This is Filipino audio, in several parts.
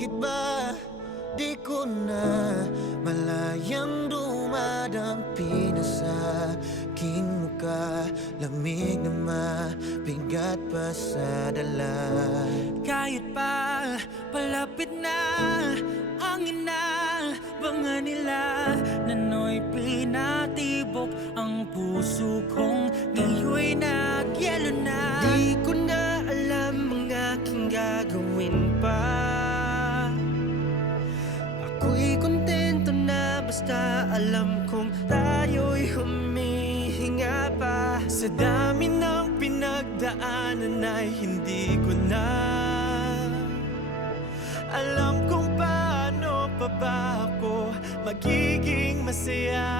Bakit ba di ko na malayang dumadampi na sa aking muka Lamig na mabigat pa sa dala. Kahit pa palapit na ang ina Banga nila nano'y pinatibok. Ang puso kong ngayoy nagyelo na. Di ko na alam ang aking gagawin basta alam kong tayo'y humihinga pa. Sa dami ng pinagdaanan ay hindi ko na Alam kung paano pa ba ako magiging masaya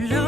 love.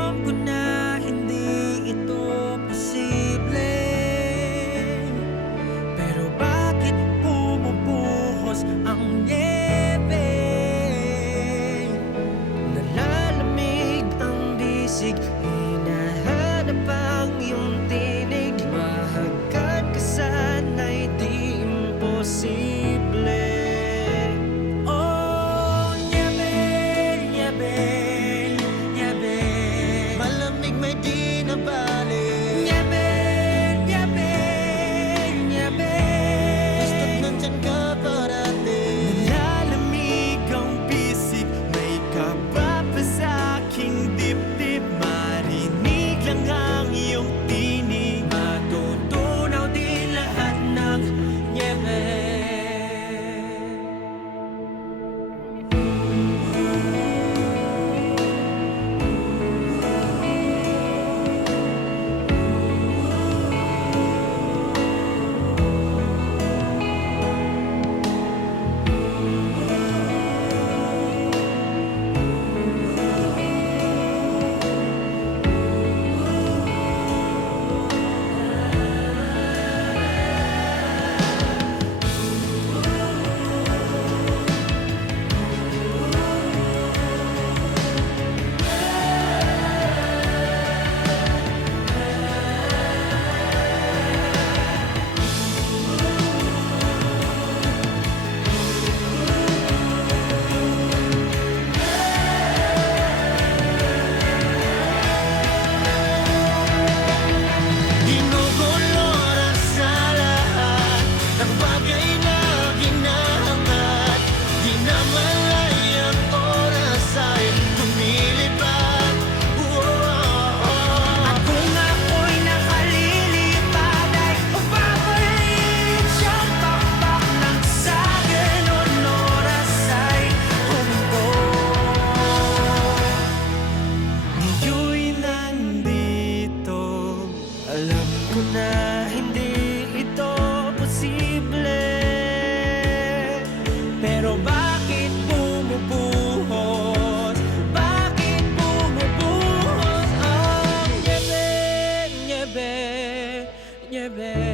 nie wiem.